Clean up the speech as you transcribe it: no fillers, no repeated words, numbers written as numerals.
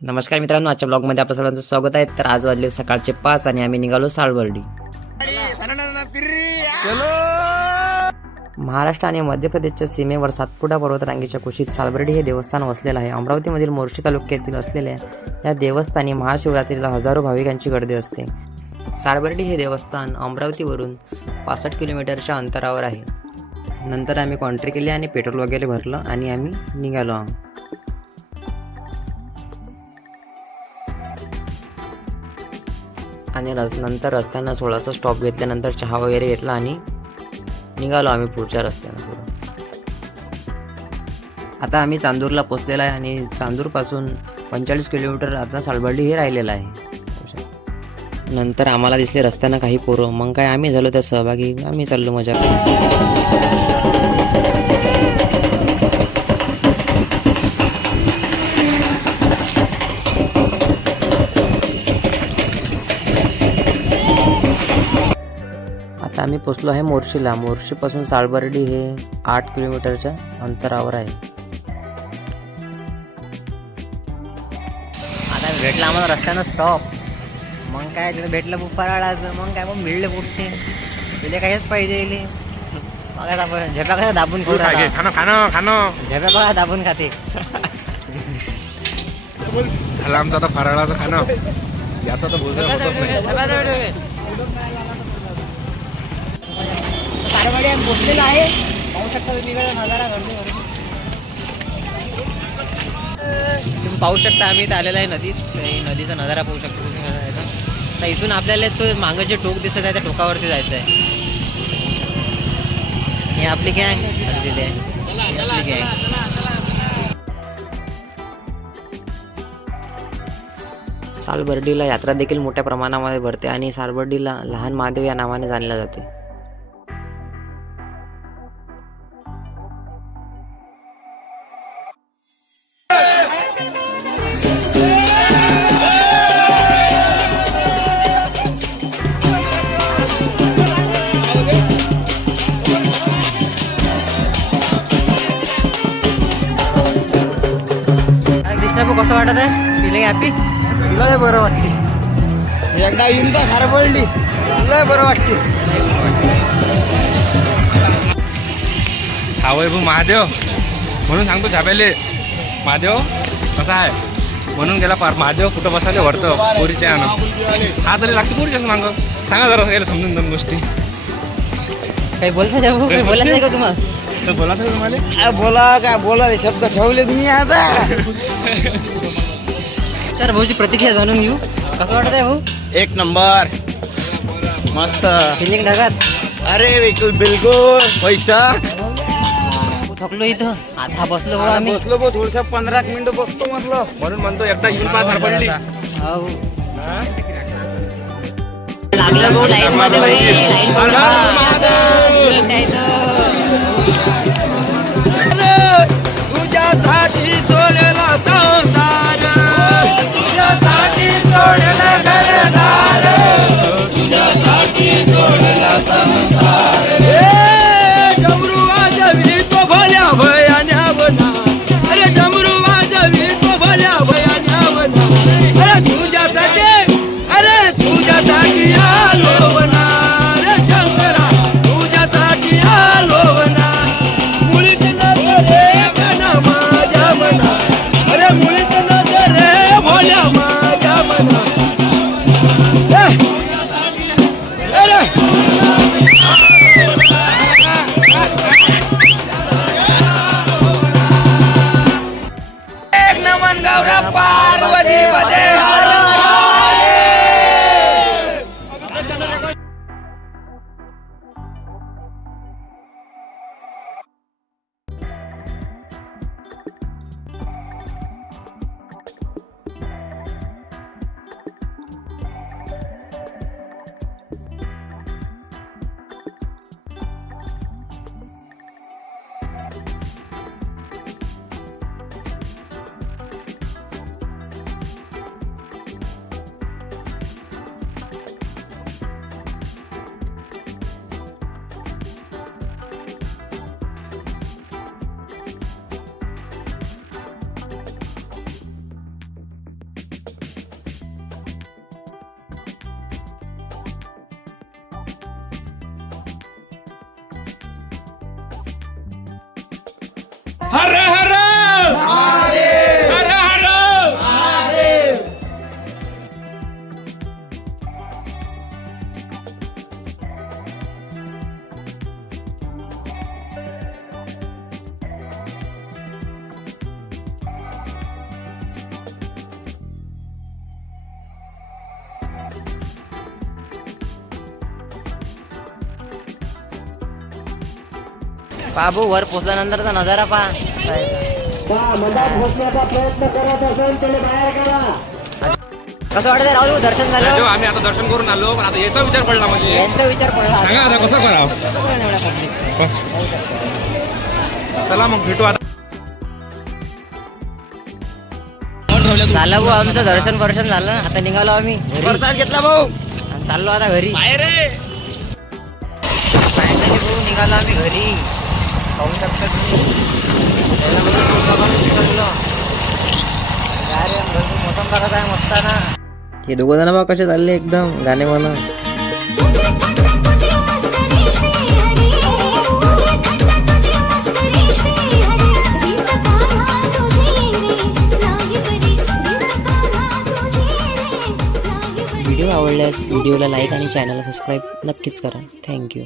नमस्कार मित्रांनो, आजच्या ब्लॉगमध्ये आपल्या सर्वांचं स्वागत आहे. तर आज वाजले सकाळचे 5 आणि आम्ही निघालो सालबर्डी. महाराष्ट्र आणि मध्य प्रदेशच्या सीमेवर सातपुडा पर्वतरांगेच्या कुशीत सालबर्डी हे देवस्थान वसलेलं आहे. अमरावतीमधील मोर्शी तालुक्यातील असलेल्या या देवस्थानी महाशिवरात्रीला हजारो भाविकांची गर्दी असते. सालबर्डी हे देवस्थान अमरावतीवरून 65 किलोमीटरच्या अंतरावर आहे. नंतर आम्ही कॉन्ट्री केली आणि पेट्रोल वगैरे भरलं आणि आम्ही निघालो. आणि नंतर रस्त्यानं थोडासा स्टॉप घेतल्यानंतर चहा वगैरे घेतला आणि निघालो आम्ही पुढच्या रस्त्यानं पुढं. आता आम्ही चांदूरला पोचलेला आहे आणि चांदूरपासून 45 किलोमीटर आता सालबर्डी हे राहिलेलं आहे. नंतर आम्हाला दिसले रस्त्यानं काही पोरं, मग काय आम्ही झालो त्या सहभागी. आम्ही चाललो मजा आता आम्ही पोचलो आहे मोर्शीला. मोर्शीपासून सालबर्डी हे 8 किलोमीटरच्या अंतरावर आहे. आता भेटला आम्हाला रस्त्यानं स्टॉप. मग काय तिथं भेटलं फराळाचं. मग काय मग मिळले पुढते तिला काहीच पाहिजे झेपा कसा दाबून झेपा बघा दाबून खाते. झालं आमचं आता फराळाचं खाणं. याचा तर भोजन सालबर्डी आम्ही पोचलेला आहे. पाहू शकता तुम्ही नजारा तुम्ही पाहू शकता. आम्ही इथं आलेला आहे नदीत. नदीचा नजारा पाहू शकता तुम्ही. तर इथून आपल्याला तो मागं जे टोक दिसत आहे त्या टोकावरती जायचं आहे. ही आपली गँग तिथे आहे. सालबर्डीला यात्रा देखील मोठ्या प्रमाणामध्ये भरते आणि सालबर्डीला लहान महादेव या नावाने जाणले जाते. कृष्णा कसं वाटत आहे? Feeling happy? तुला बरं वाटते. एकदा येऊन का सालबर्डी तुला बरं वाटते. हा वैभव महादेव म्हणून सांगतो छाप्याले. महादेव कसा आहे म्हणून गेला पार. महादेव कुठं बसायला वरतं पोरीच्या यानं. हा तरी लागतो पोरीच्याच मांग. सांगा जरा गेलं समजून 2 गोष्टी. काही बोलायचं बोलायचं का तुम्हाला? तर बोला सर तुम्हाला. बोला काय बोला रे शब्द ठेवले तुम्ही आता. सर भाऊची प्रतिक्रिया जाणून घेऊ. कसं वाटत आहे भाऊ? 1 नंबर मस्त फिलिंग ढगात. अरे बिलकुल पैसा. थकलो इथं. आता बसलो भाऊ आम्ही. बसलो बो थोडस 15 मिनिटं बसतो म्हटलं. म्हणून म्हणतो एकदा येऊन पा सालबर्डी. लागलं भाऊ लाईन मध्ये तुझ्यासाठी सोडला संसार. तुझ्यासाठी सोडला घरदार. तुझ्यासाठी सोडला संसार. डमरू वाजवी तो भल्या भयान्या बना. अरे डमरू वाजवी तो भल्या भयान्या बना. अरे तुझ्यासाठी आलो बना. रे शंकरा तुझ्यासाठी आलो बना. मुळीत न रे मना माझ्या मना. अरे मुळीत बाबू वर पोचल्यानंतरचा नजारा पहा. कसं वाटत राहुल दर्शन झालं? राजू, आम्ही आता दर्शन करून आलो पण आता याचा विचार पडला म्हणजे यांचा विचार पडला. सांगा आता कसं करावं. कसं करेन एवढ्या पब्लिकचं? चला मग भेटू आता. झालं भाऊ आमचं दर्शन झालं. आता निघालो आम्ही. प्रसाद घेतला भाऊ. आणि चाललो आता घरी. फायनली भाऊ निघालो आम्ही घरी. पाहू शकता तुम्ही. त्याच्यामध्ये खूप बघायला शिकलो. काय रे घरचं मोसम बघत आहे मस्त ना. हे दोघं जण बघा कसे चालले एकदम गाणे म्हणून. व्हिडिओ आवडल्यास व्हिडिओला लाईक आणि चॅनलला सबस्क्राईब नक्कीच करा. थँक्यू.